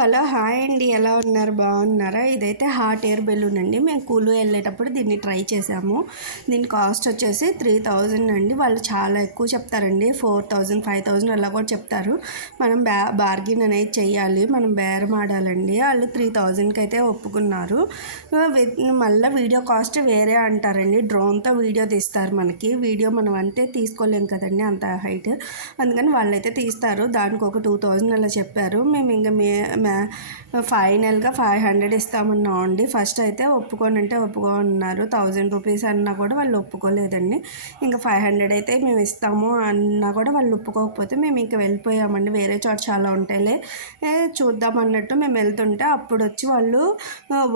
Hello hi అండి, ఎలా ఉన్నారు? బాగున్నారా? ఇదైతే హాట్ ఎయిర్ బెలూన్ అండి. మేము కూలు వెళ్ళేటప్పుడు దీన్ని ట్రై చేసాము. దీని కాస్ట్ వచ్చేసి 3000 అండి. వాళ్ళు చాలా ఎక్కువ చెప్తారండి, 4000 5000 అలా కూడా చెప్తారు. మనం బార్గెన్ అనేది చెయ్యాలి, మనం బేరం ఆడాలండి. వాళ్ళు 3000కి అయితే ఒప్పుకున్నారు. మళ్ళీ వీడియో కాస్ట్ వేరే అంటారండి. డ్రోన్తో వీడియో తీస్తారు మనకి. వీడియో మనం అంటే తీసుకోలేం కదండి అంత హైట్, అందుకని వాళ్ళైతే తీస్తారు. దానికి ఒక 2000 అలా చెప్పారు. మేము ఇంకా ఫైనల్గా 500 ఇస్తామన్నాం అండి. ఫస్ట్ అయితే ఒప్పుకోనంటే ఒప్పుకోన్నారు. 1000 రూపీస్ అన్నా కూడా వాళ్ళు ఒప్పుకోలేదండి. ఇంకా 500 అయితే మేము ఇస్తాము అన్నా కూడా వాళ్ళు ఒప్పుకోకపోతే మేము ఇంకా వెళ్ళిపోయామండి. వేరే చోట చాలా ఉంటాయిలే చూద్దాం అన్నట్టు మేము వెళ్తుంటే అప్పుడు వచ్చి వాళ్ళు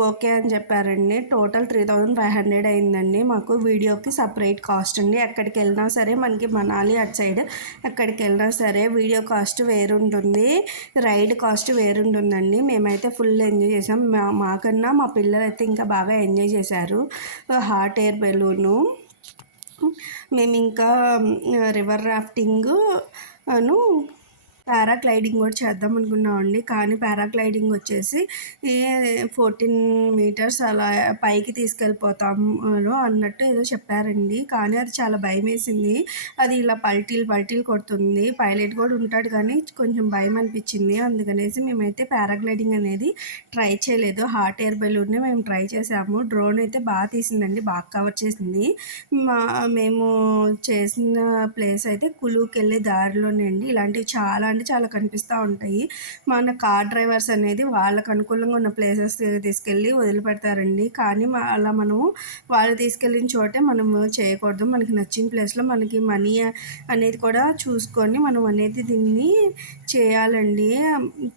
ఓకే అని చెప్పారండి. టోటల్ 3500 అయిందండి మాకు. వీడియోకి సపరేట్ కాస్ట్ అండి. ఎక్కడికి వెళ్ళినా సరే మనకి మనాలి అటు సైడ్ ఎక్కడికి వెళ్ళినా సరే వీడియో కాస్ట్ వేరుంటుంది, రైడ్ కాస్ట్ వేరుంటుందండి. మేమైతే ఫుల్ ఎంజాయ్ చేసాం. మాకన్నా మా పిల్లలు అయితే ఇంకా బాగా ఎంజాయ్ చేశారు హాట్ ఎయిర్ బెలూను. మేము ఇంకా రివర్ రాఫ్టింగ్ అను పారాగ్లైడింగ్ కూడా చేద్దాం అనుకున్నామండి. కానీ పారాగ్లైడింగ్ వచ్చేసి 14 మీటర్స్ అలా పైకి తీసుకెళ్ళిపోతాము అన్నట్టు ఏదో చెప్పారండి. కానీ అది చాలా భయం వేసింది. అది ఇలా పల్టీలు కొడుతుంది. పైలట్ కూడా ఉంటాడు కానీ కొంచెం భయం అనిపించింది. అందుకనేసి మేమైతే పారాగ్లైడింగ్ అనేది ట్రై చేయలేదు. హాట్ ఎయిర్ బెలూన్ని మేము ట్రై చేసాము. డ్రోన్ అయితే బాగా తీసిందండి, బాగా కవర్ చేసింది. మేము చేసిన ప్లేస్ అయితే కులుకి వెళ్ళే దారిలోనే అండి. ఇలాంటివి చాలా అంటే చాలా కనిపిస్తూ ఉంటాయి. మన కార్ డ్రైవర్స్ అనేది వాళ్ళకు అనుకూలంగా ఉన్న ప్లేసెస్ తీసుకెళ్ళి వదిలిపెడతారండి. కానీ అలా మనము వాళ్ళు తీసుకెళ్ళిన చోటే మనము చేయకూడదు. మనకి నచ్చిన ప్లేస్లో మనకి మనీ అనేది కూడా చూసుకొని మనం అనేది దీన్ని చేయాలండి.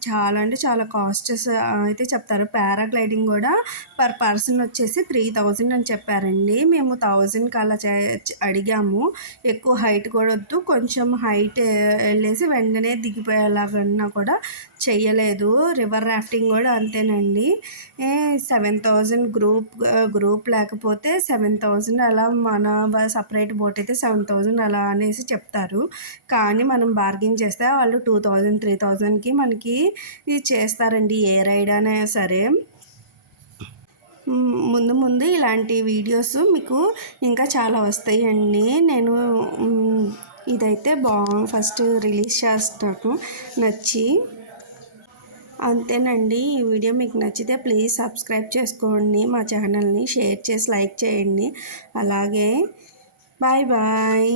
చాలా అంటే చాలా కాస్టెస్ అయితే చెప్తారు. పారాగ్లైడింగ్ కూడా పర్ పర్సన్ వచ్చేసి 3000 అని చెప్పారండి. మేము 1000కి అలా అడిగాము. ఎక్కువ హైట్ కూడా వద్దు, కొంచెం హైట్ వెళ్ళేసి వెంటనే దిగిపోయేలాగన్నా కూడా చెయ్యలేదు. రివర్ రాఫ్టింగ్ కూడా అంతేనండి. 7000 గ్రూప్ లేకపోతే 7000 అలా, మన సపరేట్ బోట్ అయితే 7000 అలా అనేసి చెప్తారు. కానీ మనం బార్గెన్ చేస్తే వాళ్ళు 2000 3000కి మనకి ఇది చేస్తారండి, ఏ రైడ్ అయినా సరే. ముందు ఇలాంటి వీడియోస్ మీకు ఇంకా చాలా వస్తాయండి. నేను ఇదైతే ఫస్ట్ రిలీజ్ చేస్తాను నచ్చి. అంతేనండి. ఈ వీడియో మీకు నచ్చితే ప్లీజ్ సబ్స్క్రైబ్ చేసుకోండి, మా ఛానల్ని షేర్ చేసి లైక్ చేయండి. అలాగే బాయ్ బాయ్.